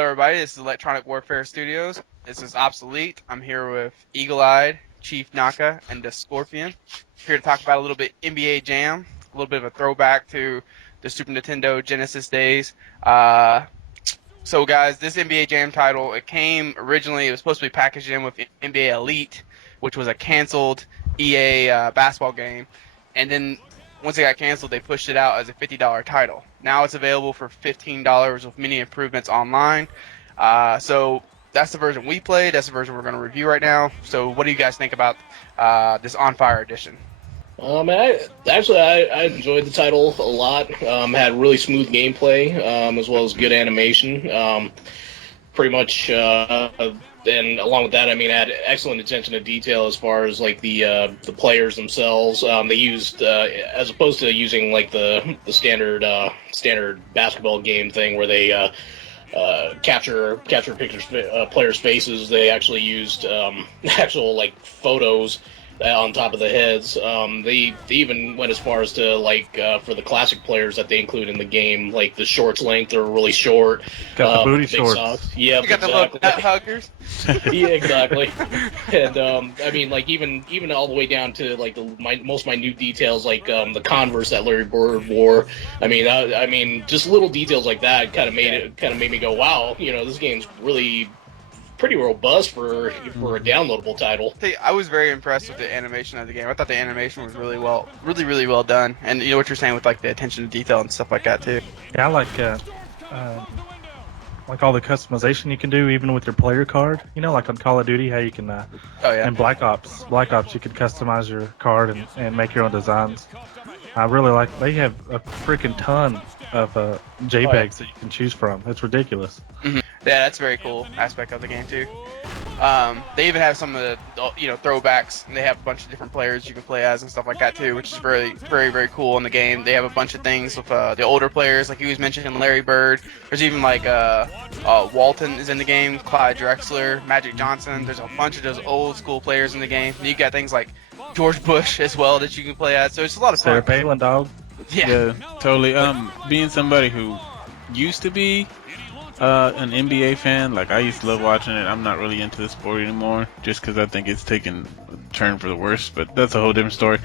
Hello, everybody. This is Electronic Warfare Studios. This is Obsolete. I'm here with Eagle-Eyed, Chief Naka, and the Scorpion. Here to talk about a little bit NBA Jam, a little bit of a throwback to the Super Nintendo Genesis days. So, guys, this NBA Jam title, it came originally, it was supposed to be packaged in with NBA Elite, which was a canceled EA basketball game. And then once it got canceled, they pushed it out as a $50 title. Now it's available for $15 with many improvements online. So that's the version we played. That's the version we're going to review right now. So what do you guys think about this On Fire edition? I enjoyed the title a lot. Had really smooth gameplay, as well as good animation. Pretty much, and along with that, I mean, had excellent attention to detail as far as like the players themselves. They used, as opposed to using like the standard basketball game thing where they capture pictures, players' faces. They actually used actual like photos on top of the heads. They even went as far as to like for the classic players that they include in the game, like the shorts length are really short. Got the booty shorts. Socks. Yeah, You got exactly. the little nut huggers. Yeah, exactly. And I mean, like even all the way down to like the most minute details, like the Converse that Larry Bird wore. I mean, just little details like that kind of made me go, wow, you know, this game's really pretty robust for a downloadable title. I was very impressed with the animation of the game. I thought the animation was really well done. And you know what you're saying with like the attention to detail and stuff like that too. Yeah, I like all the customization you can do, even with your player card. You know, like on Call of Duty, how you can, and Black Ops, you can customize your card and make your own designs. I really like. They have a freaking ton of JPEGs that you can choose from. It's ridiculous. Mm-hmm. Yeah, that's a very cool aspect of the game too. They even have some of the throwbacks, and they have a bunch of different players you can play as and stuff like that too, which is very, very, very cool in the game. They have a bunch of things with the older players, like he was mentioning Larry Bird. There's even like Walton is in the game, Clyde Drexler, Magic Johnson. There's a bunch of those old school players in the game. And you got things like George Bush as well that you can play as. So it's a lot of fun. Sarah Palin, dog. Yeah, totally. Being somebody who used to be an NBA fan, like I used to love watching it. I'm not really into the sport anymore, just because I think it's taken a turn for the worse. But that's a whole different story.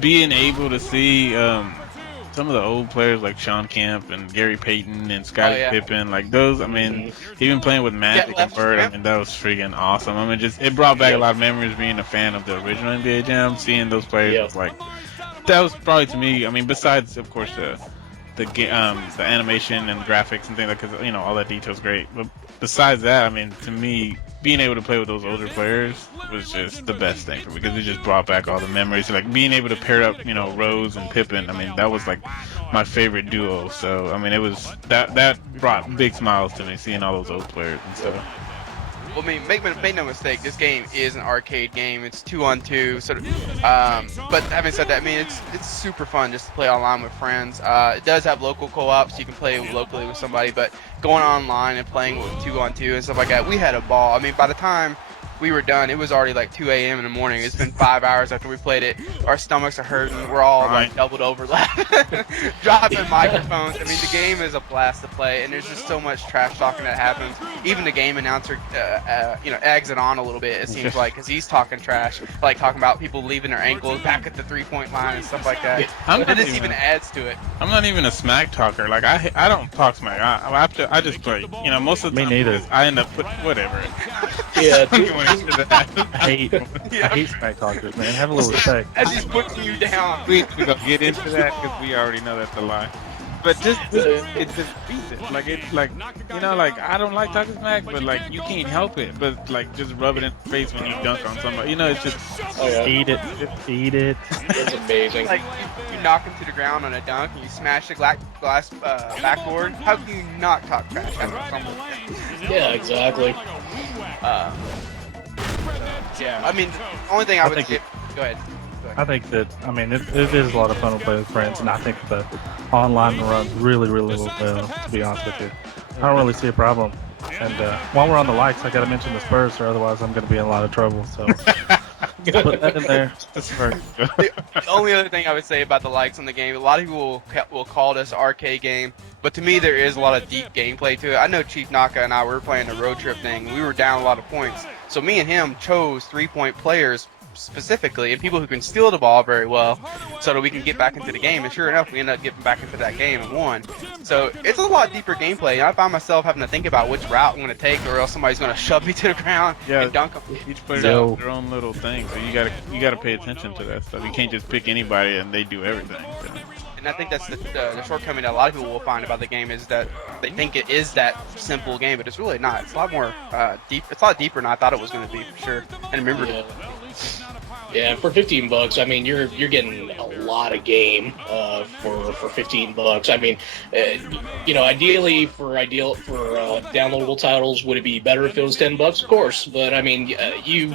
Being able to see some of the old players like Sean Kemp and Gary Payton and Scottie Pippen, like those. I mean, even playing with Magic and Bird, I mean, that was freaking awesome. I mean, it brought back a lot of memories being a fan of the original NBA Jam. Seeing those players was like, that was probably to me. I mean, besides of course the animation and graphics and things like, because you know all that detail's great. But besides that, I mean, to me, being able to play with those older players was just the best thing for me, because it just brought back all the memories. Like being able to pair up, you know, Rose and Pippen. I mean, that was like my favorite duo. So I mean, it was that brought big smiles to me seeing all those old players and stuff. Well, I mean, make no mistake, this game is an arcade game. It's 2-on-2, sort of. But having said that, I mean, it's super fun just to play online with friends. It does have local co-ops, so you can play locally with somebody. But going online and playing with 2-on-2 and stuff like that, we had a ball. I mean, by the time we were done, it was already like 2 a.m. in the morning. It's been 5 hours after we played it. Our stomachs are hurting. We're all like doubled over, dropping microphones. I mean, the game is a blast to play, and there's just so much trash talking that happens. Even the game announcer, eggs it on a little bit. It seems like, because he's talking trash, like talking about people leaving their ankles back at the 3-point line and stuff like that. And this even adds to it. I'm not even a smack talker. Like I don't talk smack. I just play. You know, most of the time, me neither. I end up putting whatever. Yeah. I hate smack talkers, man. Have a little respect. As he's putting you down. We gonna get into that because we already know that's a lie. But it just beats it. Like it's like, you know, like I don't like talking smack, but like you can't help it. But like just rub it in the face when you dunk on somebody. You know, it's just eat it. It's amazing. Like you knock him to the ground on a dunk and you smash the glass backboard. How can you not talk trash? That's what someone thinks. Yeah, exactly. Yeah, I mean, the only thing I would say. Go ahead. I think that, I mean, it is a lot of fun to play with friends, and I think the online runs really, really well, to be honest with you. I don't really see a problem. And while we're on the likes, I got to mention the Spurs, or otherwise I'm going to be in a lot of trouble. So Put that in there. The only other thing I would say about the likes on the game, a lot of people will call this an arcade game, but to me there is a lot of deep gameplay to it. I know Chief Naka and I were playing the road trip thing, and we were down a lot of points. So me and him chose 3-point players specifically, and people who can steal the ball very well, so that we can get back into the game. And sure enough, we ended up getting back into that game and won. So it's a lot deeper gameplay. And I find myself having to think about which route I'm going to take, or else somebody's going to shove me to the ground and dunk them. Each player has their own little thing, so you gotta pay attention to that stuff. You can't just pick anybody and they do everything. So. And I think that's the shortcoming that a lot of people will find about the game, is that they think it is that simple game, but it's really not. It's a lot more deep. It's a lot deeper than I thought it was going to be, for sure. And remember, yeah, for $15, I mean, you're getting a lot of game for $15. I mean, ideally for downloadable titles, would it be better if it was $10? Of course, but I mean, you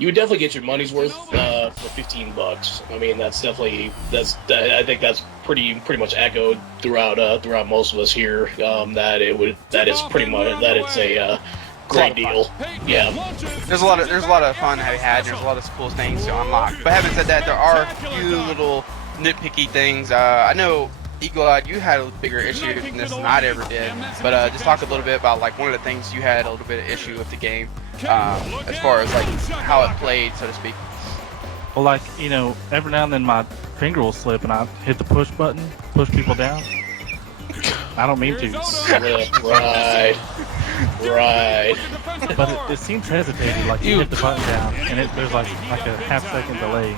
would definitely get your money's worth for $15. I mean, I think that's pretty much echoed throughout most of us here, that it's a great deal. Yeah. There's a lot of fun to be had. There's a lot of cool things to unlock. But having said that, there are a few little nitpicky things. I know Eagle-Eyed, you had a bigger issue than this than I ever did. But just talk a little bit about like one of the things you had a little bit of issue with the game, as far as like how it played, so to speak. Well, like, every now and then my finger will slip and I hit the push button, push people down. I don't mean to. Right. But it seems hesitated. Like you hit the button down, and there's like a half-second delay.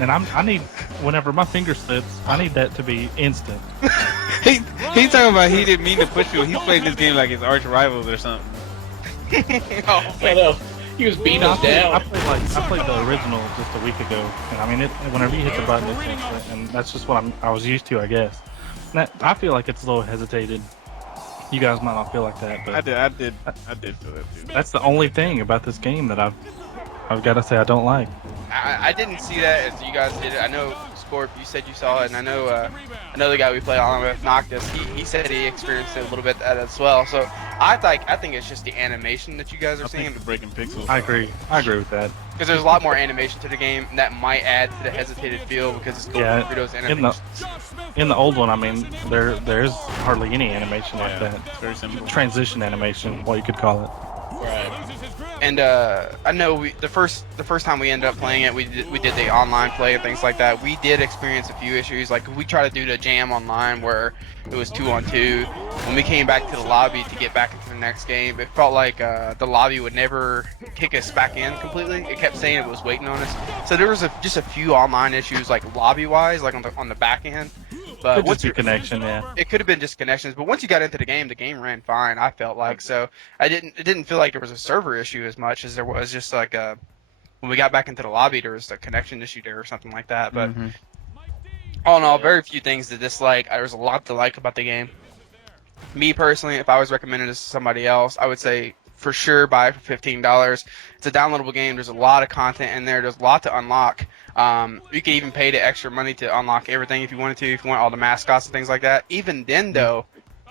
And I need, whenever my finger slips, I need that to be instant. He's talking about he didn't mean to push you. He's playing this game like his arch rivals or something. I know. He was beating us down. I played the original just a week ago, and I mean, whenever you hit the button, it's instant, and that's just what I was used to, I guess. I feel like it's a little hesitated. You guys might not feel like that, but I did feel that too. That's the only thing about this game that I've got to say I don't like. I didn't see that as you guys did it. I know Scorp, you said you saw it, and I know another guy we played on with, Noctis, he said he experienced it a little bit as well. So I think it's just the animation that you guys are seeing. The breaking pixels. I agree with that. Because there's a lot more animation to the game, and that might add to the hesitated feel because it's going through those animations. In the old one, I mean, there's hardly any animation like that. It's very simple. Transition animation, what you could call it. Right. And I know the first time we ended up playing it, we did the online play and things like that. We did experience a few issues. Like we tried to do the jam online where it was 2-on-2. When we came back to the lobby to get back into the next game, it felt like the lobby would never kick us back in completely. It kept saying it was waiting on us. So there was just a few online issues, like lobby-wise, like on the back end. But once your connection, it could have been just connections. But once you got into the game ran fine. I felt like so. It didn't feel like there was a server issue as much as there was just like when we got back into the lobby, there was a connection issue there or something like that. But all in all, very few things to dislike. There's a lot to like about the game. Me personally, if I was recommending this to somebody else, I would say for sure buy it for $15. It's a downloadable game. There's a lot of content in there. There's a lot to unlock. You can even pay the extra money to unlock everything if you wanted to. If you want all the mascots and things like that. Even then, though,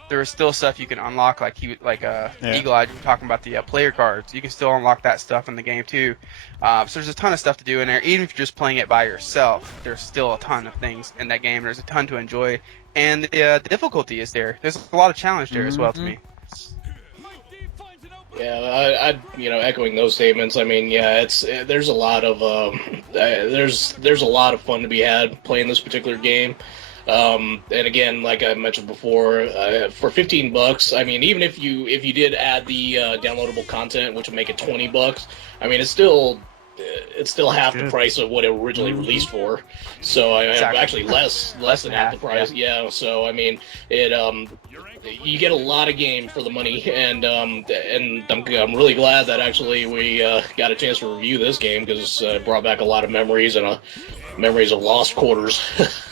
there is still stuff you can unlock. Like Eagle-Eyed, you were talking about the player cards. You can still unlock that stuff in the game too. So there's a ton of stuff to do in there. Even if you're just playing it by yourself, there's still a ton of things in that game. There's a ton to enjoy, and the difficulty is there. There's a lot of challenge there as well to me. Yeah, echoing those statements. I mean, yeah, there's a lot of there's a lot of fun to be had playing this particular game. And again, like I mentioned before, for $15, I mean, even if you did add the downloadable content, which would make it $20, I mean, it's still half the price of what it originally released for. So actually less than half the price. Yeah. So I mean, you get a lot of game for the money, and I'm really glad that actually we got a chance to review this game because it brought back a lot of memories and memories of lost quarters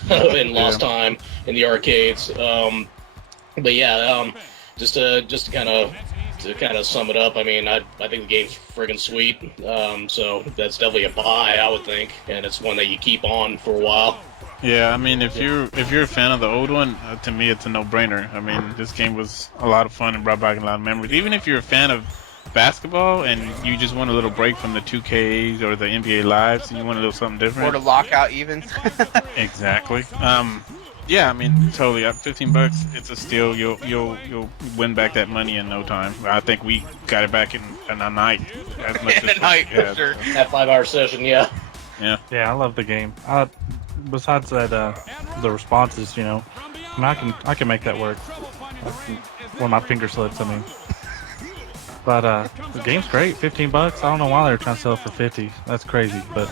and lost time in the arcades. But yeah, just to kind of sum it up, I mean, I think the game's friggin' sweet. So that's definitely a buy, I would think, and it's one that you keep on for a while. Yeah, I mean, if you're a fan of the old one, to me it's a no-brainer. I mean, this game was a lot of fun and brought back a lot of memories. Even if you're a fan of basketball and you just want a little break from the 2Ks or the NBA lives and you want a little something different. Or to lockout even. Exactly. Yeah, I mean, totally. $15, it's a steal. You'll win back that money in no time. I think we got it back in a night. As much In as a night, for had, sure. That 5-hour session, yeah. Yeah. Yeah, I love the game. Besides that, the responses, you know, I mean, I can make that work. When my finger slips, I mean. But the game's great. $15. I don't know why they're trying to sell it for 50. That's crazy. But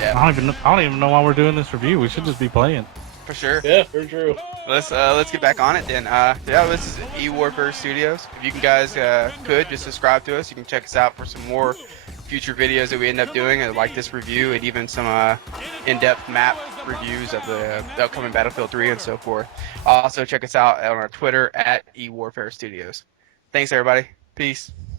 Yeah, I don't even know why we're doing this review. We should just be playing. for sure. Yeah, very true. Let's get back on it then. Yeah, this is EWarfarestudios. If you guys could just subscribe to us, you can check us out for some more future videos that we end up doing, like this review and even some in-depth map reviews of the upcoming Battlefield 3 and so forth. Also check us out on our Twitter at EWarfarestudios. Thanks everybody. Peace.